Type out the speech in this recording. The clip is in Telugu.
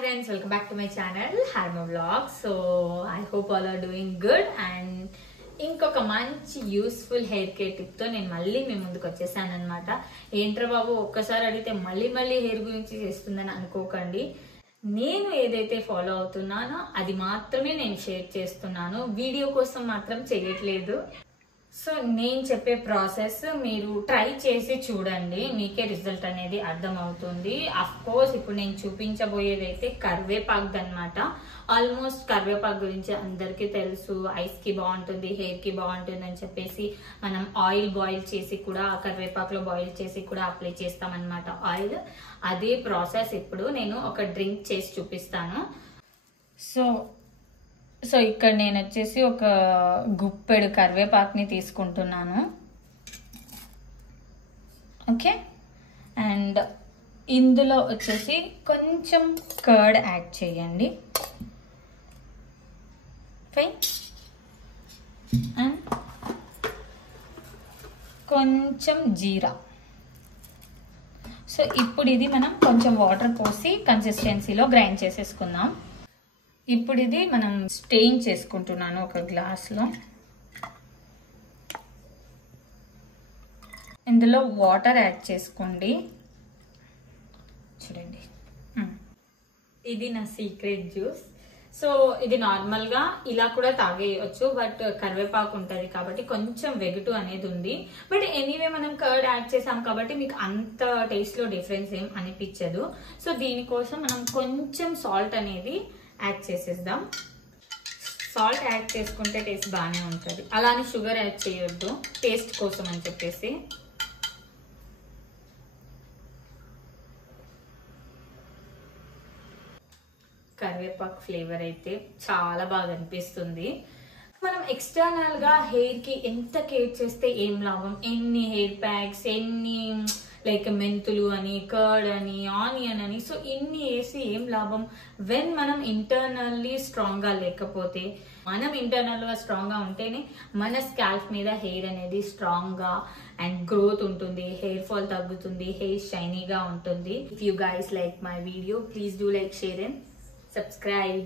friends, welcome back to my channel Harma Vlogs. So I hope all are doing good and ఇంకొక మంచి యూస్ఫుల్ హెయిర్ కేర్ టిప్ తో నేను మళ్ళీ మీ ముందుకు వచ్చేసాను అన్నమాట. ఏంట్రా బాబు ఒక్కసారి అడిగితే మళ్ళీ హెయిర్ గురించి చేస్తుందని అనుకోకండి. నేను ఏదైతే ఫాలో అవుతున్నానో అది మాత్రమే నేను షేర్ చేస్తున్నాను, వీడియో కోసం మాత్రం చేయట్లేదు. సో నేను చెప్పే ప్రాసెస్ మీరు ట్రై చేసి చూడండి, మీకే రిజల్ట్ అనేది అర్థం అవుతుంది. అఫ్ కోర్స్ ఇప్పుడు నేను చూపించబోయేది అయితే కరివేపాకు అన్నమాట. ఆల్మోస్ట్ కరివేపాకు గురించి అందరికీ తెలుసు, ఐస్ కి బాగుంటుంది, హెయిర్ కి బాగుంటుంది అని చెప్పేసి మనం ఆయిల్ బాయిల్ చేసి కూడా కరివేపాకులో బాయిల్ చేసి కూడా అప్లై చేస్తాం అన్నమాట ఆయిల్. అదే ప్రాసెస్ ఇప్పుడు నేను ఒక డ్రింక్ చేసి చూపిస్తాను. సో ఇక్కడ నేను వచ్చేసి ఒక గుప్పెడు కరివేపాకుని తీసుకుంటున్నాను. ఓకే, అండ్ ఇందులో వచ్చేసి కొంచెం కర్డ్ యాడ్ చేయండి. ఫైన్, అండ్ కొంచెం జీరా. సో ఇప్పుడు ఇది మనం కొంచెం వాటర్ పోసి కన్సిస్టెన్సీలో గ్రైండ్ చేసేసుకుందాం. ఇప్పుడు ఇది మనం స్టెయిన్ చేసుకుంటున్నాను ఒక గ్లాస్లో. ఇందులో వాటర్ యాడ్ చేసుకోండి. చూడండి, ఇది నా సీక్రెట్ జ్యూస్. సో ఇది నార్మల్గా ఇలా కూడా తాగేయచ్చు, బట్ కరివేపాకు ఉంటుంది కాబట్టి కొంచెం వెగటు అనేది ఉంది. బట్ ఎనీవే మనం కర్డ్ యాడ్ చేసాం కాబట్టి మీకు అంత టేస్ట్లో డిఫరెన్స్ ఏం అనిపించదు. సో దీనికోసం మనం కొంచెం సాల్ట్ అనేది యాడ్ చేసేద్దాం. సాల్ట్ యాడ్ చేసుకుంటే టేస్ట్ బాగానే ఉంటుంది, అలానే షుగర్ యాడ్ చేయొద్దు టేస్ట్ కోసం అని చెప్పేసి. కరివేపాకు ఫ్లేవర్ అయితే చాలా బాగా అనిపిస్తుంది. మనం ఎక్స్టర్నల్ గా హెయిర్ కి ఎంత కేర్ చేస్తే ఏం లాభం, ఎన్ని హెయిర్ ప్యాక్స్, ఎన్ని లైక్ మెంతులు అని, కర్డ్ అని, ఆనియన్ అని, సో ఇన్ని వేసి ఏం లాభం వెన్ మనం ఇంటర్నల్లీ స్ట్రాంగ్ గా లేకపోతే. మనం ఇంటర్నల్ గా స్ట్రాంగ్ గా ఉంటేనే మన స్కాల్ప్ మీద హెయిర్ అనేది స్ట్రాంగ్ గా అండ్ గ్రోత్ ఉంటుంది, హెయిర్ ఫాల్ తగ్గుతుంది, హెయిర్ షైనీగా ఉంటుంది. If you guys like my video, please do like, share and subscribe.